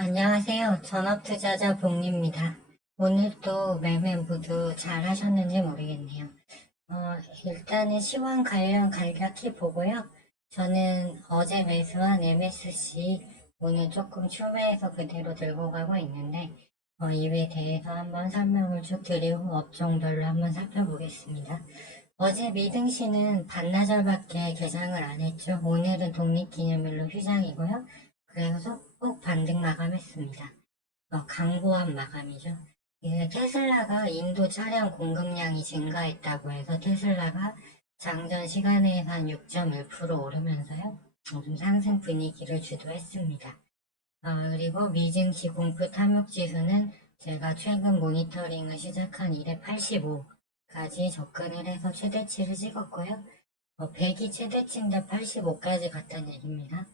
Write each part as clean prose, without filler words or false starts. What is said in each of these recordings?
안녕하세요. 전업투자자 복리입니다. 오늘도 매매 모두 잘 하셨는지 모르겠네요. 일단은 시황 관련 간략히 보고요. 저는 어제 매수한 MSC 오늘 조금 추매해서 그대로 들고 가고 있는데 이에 대해서 한번 설명을 쭉 드리고 업종별로 한번 살펴보겠습니다. 어제 미등시는 반나절밖에 개장을 안 했죠. 오늘은 독립기념일로 휴장이고요. 그래서 꼭 반등 마감했습니다. 강보한 마감이죠. 이게 테슬라가 인도 차량 공급량이 증가했다고 해서 테슬라가 장전 시간에 한 6.1% 오르면서요. 좀 상승 분위기를 주도했습니다. 그리고 미증시 공표 탐욕 지수는 제가 최근 모니터링을 시작한 이래 85까지 접근을 해서 최대치를 찍었고요. 100이 최대치인데 85까지 갔다는 얘기입니다.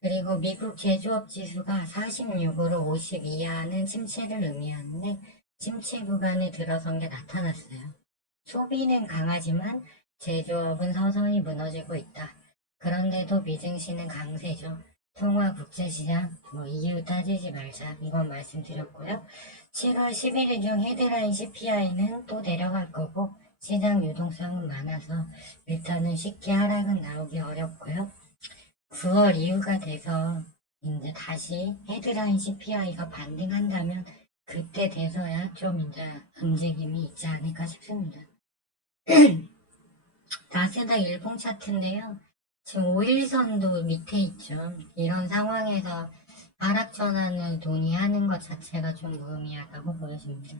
그리고 미국 제조업 지수가 46으로 50 이하는 침체를 의미하는데 침체 구간에 들어선 게 나타났어요. 소비는 강하지만 제조업은 서서히 무너지고 있다. 그런데도 미증시는 강세죠. 통화 국제시장 이유 따지지 말자 이건 말씀드렸고요. 7월 11일 중 헤드라인 CPI는 또 내려갈 거고 시장 유동성은 많아서 일단은 쉽게 하락은 나오기 어렵고요. 9월 이후가 돼서 이제 다시 헤드라인 CPI가 반등한다면 그때 돼서야 좀 이제 움직임이 있지 않을까 싶습니다. 나스닥 일봉 차트인데요. 지금 5일선도 밑에 있죠. 이런 상황에서 하락 전환을 논의하는 것 자체가 좀 무의미하다고 보여집니다.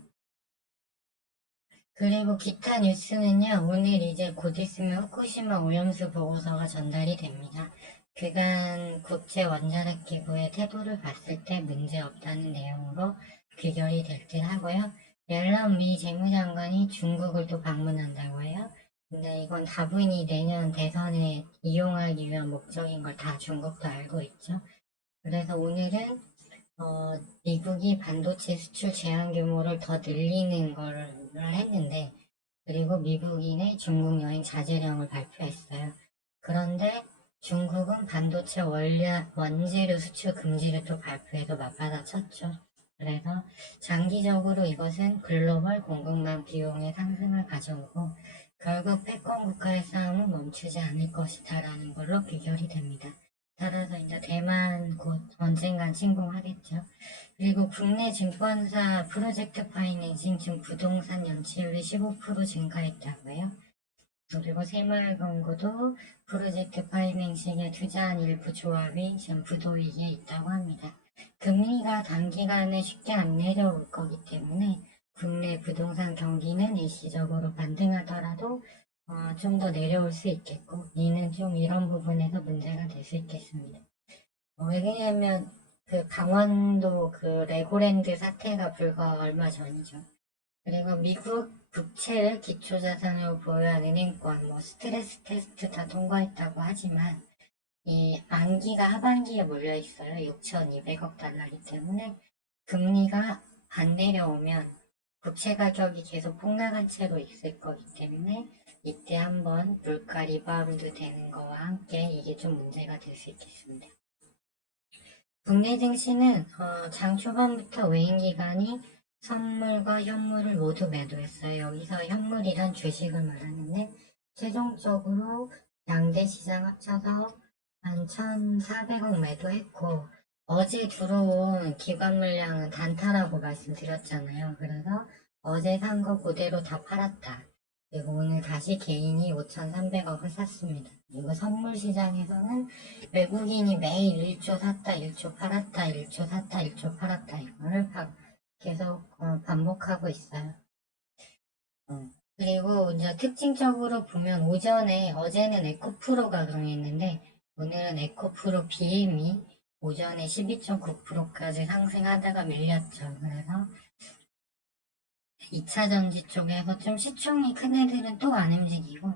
그리고 기타 뉴스는요, 오늘 이제 곧 있으면 후쿠시마 오염수 보고서가 전달이 됩니다. 그간 국제 원자력 기구의 태도를 봤을 때 문제 없다는 내용으로 귀결이 될 듯 하고요. 옐런 미 재무장관이 중국을 또 방문한다고 해요. 근데 이건 다분히 내년 대선에 이용하기 위한 목적인 걸 다 중국도 알고 있죠. 그래서 오늘은 미국이 반도체 수출 제한 규모를 더 늘리는 걸 했는데, 그리고 미국인의 중국 여행 자제령을 발표했어요. 그런데 중국은 반도체 원재료 수출 금지를 또 발표해서 맞받아쳤죠. 그래서 장기적으로 이것은 글로벌 공급망 비용의 상승을 가져오고 결국 패권 국가의 싸움은 멈추지 않을 것이다라는 걸로 귀결이 됩니다. 따라서 이제 대만 곧 언젠간 침공하겠죠. 그리고 국내 증권사 프로젝트 파이낸싱 중 부동산 연체율이 15% 증가했다고요. 그리고 새마을금고도 프로젝트 파이낸싱에 투자한 일부 조합이 지금 부도위기에 있다고 합니다. 금리가 단기간에 쉽게 안 내려올 거기 때문에 국내 부동산 경기는 일시적으로 반등하더라도 좀 더 내려올 수 있겠고 이는 좀 이런 부분에서 문제가 될 수 있겠습니다. 왜냐하면 그 강원도 그 레고랜드 사태가 불과 얼마 전이죠. 그리고 미국 국채를 기초자산으로 보유한 은행권, 스트레스 테스트 다 통과했다고 하지만 이 만기가 하반기에 몰려 있어요. 6,200억 달러이기 때문에 금리가 안 내려오면 국채 가격이 계속 폭락한 채로 있을 거기 때문에 이때 한번 물가 리바운드 되는 거와 함께 이게 좀 문제가 될 수 있겠습니다. 국내 증시는 장 초반부터 외인 기관이 선물과 현물을 모두 매도했어요. 여기서 현물이란 주식을 말하는데 최종적으로 양대 시장 합쳐서 한 1,400억 매도했고 어제 들어온 기관 물량은 단타라고 말씀드렸잖아요. 그래서 어제 산 거 그대로 다 팔았다. 그리고 오늘 다시 개인이 5,300억을 샀습니다. 그리고 선물 시장에서는 외국인이 매일 1조 샀다, 1조 팔았다, 1조 샀다, 1조 팔았다 이거를 계속 반복하고 있어요. 그리고 이제 특징적으로 보면 오전에 어제는 에코프로가 강했는데 오늘은 에코프로 BM이 오전에 12.9%까지 상승하다가 밀렸죠. 그래서 2차전지 쪽에서 좀 시총이 큰 애들은 또 안 움직이고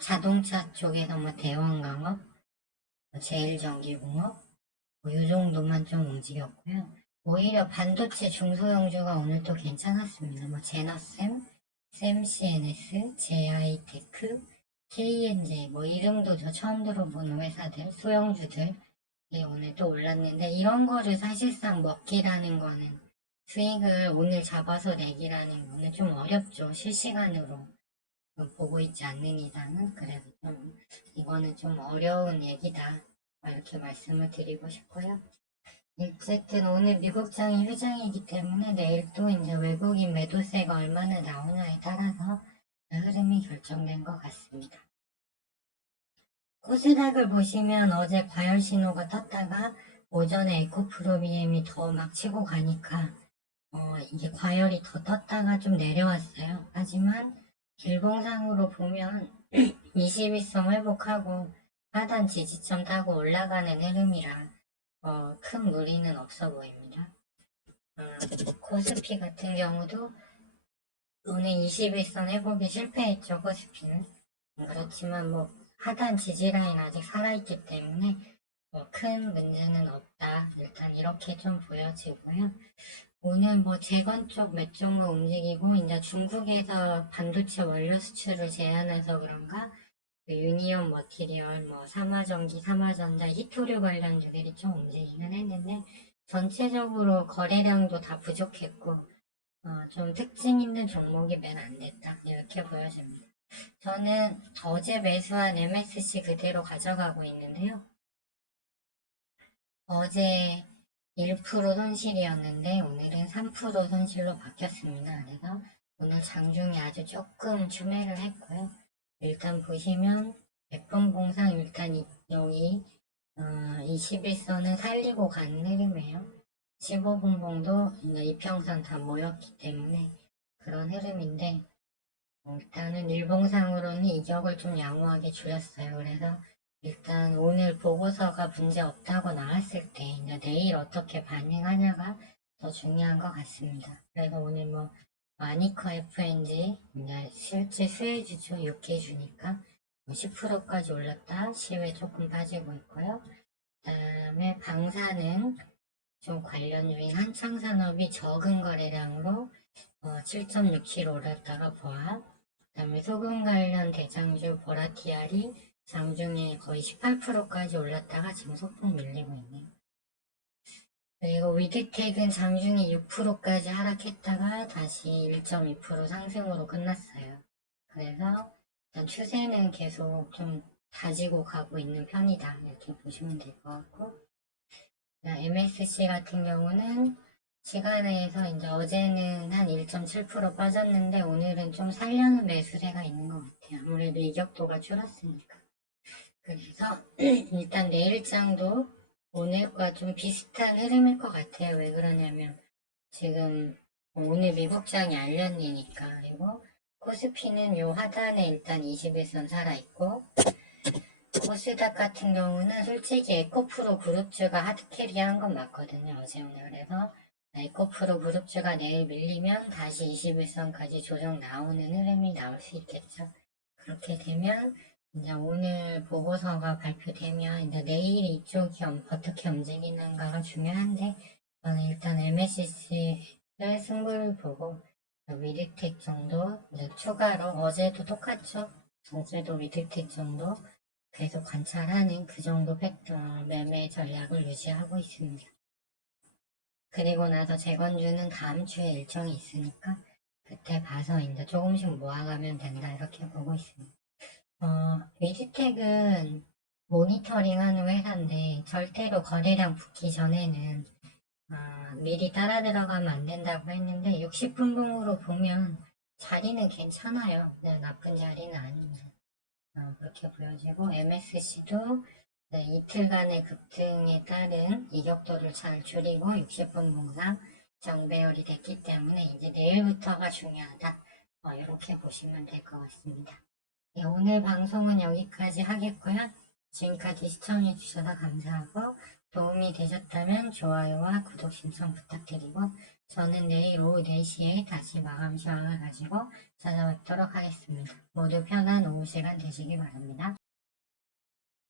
자동차 쪽에서 대원강업, 제일전기공업 이 정도만 좀 움직였고요. 오히려 반도체 중소형주가 오늘 또 괜찮았습니다. 제너셈, 샘CNS, JI테크, KNJ 이름도 저 처음 들어보는 회사들, 소형주들 오늘 또 올랐는데 이런 거를 사실상 먹기라는 거는 수익을 오늘 잡아서 내기라는 거는 좀 어렵죠. 실시간으로 보고 있지 않는 이상은. 그래서 좀 이거는 좀 어려운 얘기다. 이렇게 말씀을 드리고 싶고요. 어쨌든 오늘 미국장이 휴장이기 때문에 내일 또 이제 외국인 매도세가 얼마나 나오냐에 따라서 흐름이 결정된 것 같습니다. 코스닥을 보시면 어제 과열 신호가 떴다가 오전에 에코프로비엠이 더 막 치고 가니까 이게 과열이 더 떴다가 좀 내려왔어요. 하지만 길봉상으로 보면 21선 회복하고 하단 지지점 타고 올라가는 흐름이라 큰 무리는 없어 보입니다. 코스피 같은 경우도 오늘 21선 회복에 실패했죠. 코스피는. 그렇지만 하단 지지라인 아직 살아있기 때문에 큰 문제는 없다. 일단 이렇게 좀 보여지고요. 오늘 재건 쪽 몇 종목 움직이고 이제 중국에서 반도체 원료 수출을 제한해서 그런가 유니온 머티리얼, 삼화전기, 삼화전자, 히토류 관련주들이 좀 움직이긴 했는데 전체적으로 거래량도 다 부족했고 좀 특징 있는 종목이 맨 안 됐다 이렇게 보여집니다. 저는 어제 매수한 MSC 그대로 가져가고 있는데요. 어제 1% 손실이었는데 오늘은 3% 손실로 바뀌었습니다. 그래서 오늘 장중에 아주 조금 추매를 했고요. 일단 보시면 100분 봉상 일단 여기 21선은 살리고 가는 흐름이에요. 15분 봉도 이평선 다 모였기 때문에 그런 흐름인데 일단은 일봉상으로는 이격을 좀 양호하게 줄였어요. 그래서 일단 오늘 보고서가 문제 없다고 나왔을 때 이제 내일 어떻게 반응하냐가 더 중요한 것 같습니다. 그래서 오늘 마니커 FNG 이제 실제 수혜주죠. 6개주니까 10%까지 올랐다. 시외 조금 빠지고 있고요. 그 다음에 방사능 좀 관련주인 한창산업이 적은 거래량으로 7.67 올랐다가 보합. 그 다음에 소금 관련 대장주 보라티알이 장중에 거의 18%까지 올랐다가 지금 소폭 밀리고 있네요. 그리고 위드텍은 장중에 6%까지 하락했다가 다시 1.2% 상승으로 끝났어요. 그래서 일단 추세는 계속 좀 다지고 가고 있는 편이다 이렇게 보시면 될 것 같고 MSC 같은 경우는 시간에서 이제 어제는 한 1.7% 빠졌는데 오늘은 좀 살려는 매수세가 있는 것 같아요. 아무래도 이격도가 줄었으니까. 그래서 일단 내일장도 오늘과 좀 비슷한 흐름일 것 같아요. 왜 그러냐면 지금 오늘 미국장이 알렸으니까. 그리고 코스피는 요 하단에 일단 21선 살아있고 코스닥 같은 경우는 솔직히 에코프로 그룹주가 하드캐리한 건 맞거든요. 어제 오늘. 그래서 에코프로 그룹주가 내일 밀리면 다시 21선까지 조정 나오는 흐름이 나올 수 있겠죠. 그렇게 되면 이제 오늘 보고서가 발표되면 이제 내일 이쪽이 어떻게 움직이는가가 중요한데 저는 일단 MSC를 승부를 보고 위드텍 정도 이제 추가로 어제도 똑같죠. 어제도 위드텍 정도 계속 관찰하는 그 정도 팩터 매매 전략을 유지하고 있습니다. 그리고 나서 재건주는 다음 주에 일정이 있으니까 그때 봐서 이제 조금씩 모아가면 된다 이렇게 보고 있습니다. 위즈텍은 모니터링 하는 회사인데 절대로 거래량 붙기 전에는 미리 따라 들어가면 안 된다고 했는데 60분봉으로 보면 자리는 괜찮아요. 나쁜 자리는 아닙니다. 그렇게 보여지고 MSC도 이틀간의 급등에 따른 이격도를 잘 줄이고 60분 봉상 정배열이 됐기 때문에 이제 내일부터가 중요하다. 이렇게 보시면 될 것 같습니다. 네, 오늘 방송은 여기까지 하겠고요. 지금까지 시청해주셔서 감사하고 도움이 되셨다면 좋아요와 구독 신청 부탁드리고 저는 내일 오후 4시에 다시 마감 시황을 가지고 찾아뵙도록 하겠습니다. 모두 편한 오후 시간 되시기 바랍니다.